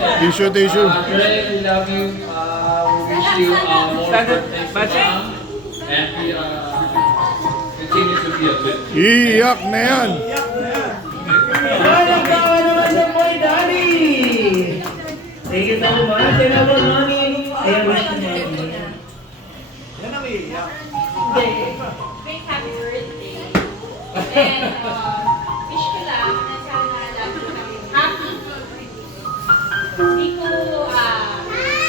Tissue, tissue. Dre, we love you. We wish you more protection. And we continue to be a good team. Iyak na yan. Nagkawa naman sa boy, Daddy! Thank you so much. And about money. Ayan, wish ko na yun. Big happy birthday. And wish ko lang na sana lagi kami happy. Hindi ko, hindi,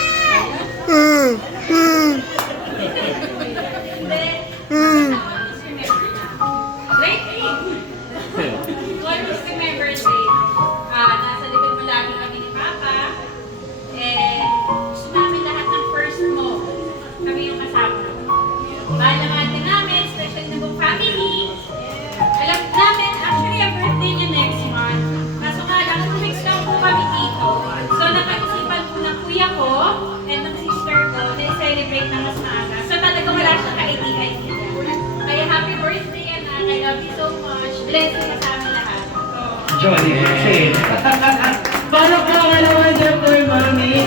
always remember na. Great thing! Always remember day. Nasa likod mo lagi kami ni Papa. And gusto namin lahat ng first mo. Kami yung kasama. Mahal na mahal ka namin, especially na buong family. Alam namin, actually, ang birthday niya next month. Kaso nga lang, 2 weeks lang po kami dito. So, napag-isipan po ng kuya ko and ng sister ko na i-celebrate na mas maaga. So, talaga wala siyang ka-idea. Kaya happy birthday, anak. I love you so much. Blessing ka sa amin lahat. Jolly Shane. Para po ka naman siyempre, Mami.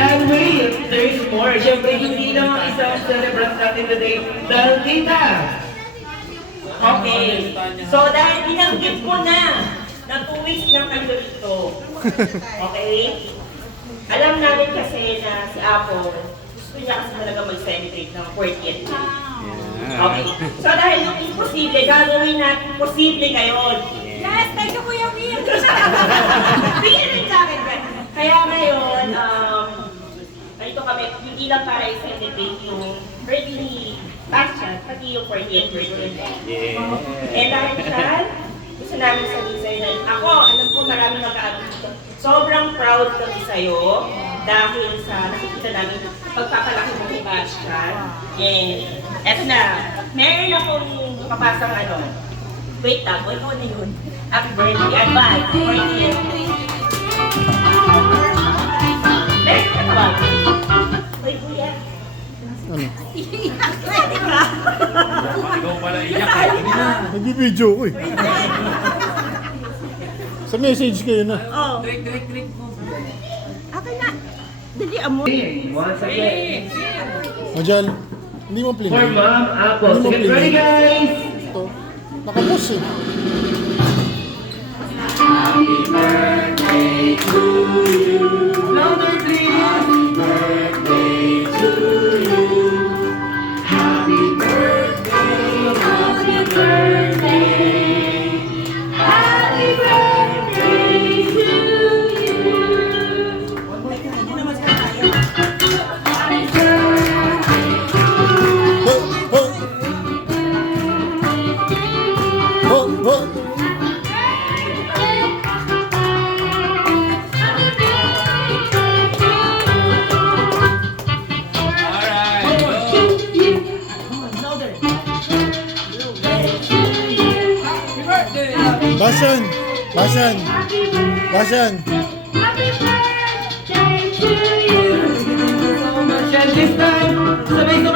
And wait, there's more. Siyempre, hindi lang ang isang celebrant natin today. Dahil kita. Okay. So dahil binanggit ko na 2 weeks lang kayo dito. Okay? Alam namin kasi na si Apo, gusto niya kasi talaga mag-celebrate ng 40th. Okay. So dahil yung imposible, gagawin natin posible ngayon. Yes, thank you, Kuya Will. Tingin rin sa akin, friend. Kaya ngayon, ganito kami, hindi lang para i-celebrate yung birthday ni Bastian, pati yung 40th birthday. And dahil dyan, gusto namin sabihin sa'yo na ako, alam ko maraming mag-aabot dito. Sobrang proud kami sa'yo dahil sa nakikita namin pagpapalaki mo ni Bastian. And eto na, meron akong papasang wait lang, ikaw na yun. Happy birthday, advance, 40th. Meron ka ba? Uy, kuya. Ano? Ikaw pala iyak eh. Nag-video ko eh. Sa message kayo na. Oh. Okay na. Dali, amo. Once again. Majal, hindi mo For plinay. Mom Apple. Hindi mo Get ready, plinay. guys! Ito. Nakapos eh. Louder, please! Ho! Ho! Ho! Ho! Alright, go. Bashan! Bashan! Bashan! Thank you so much. And this time, sabay-sabay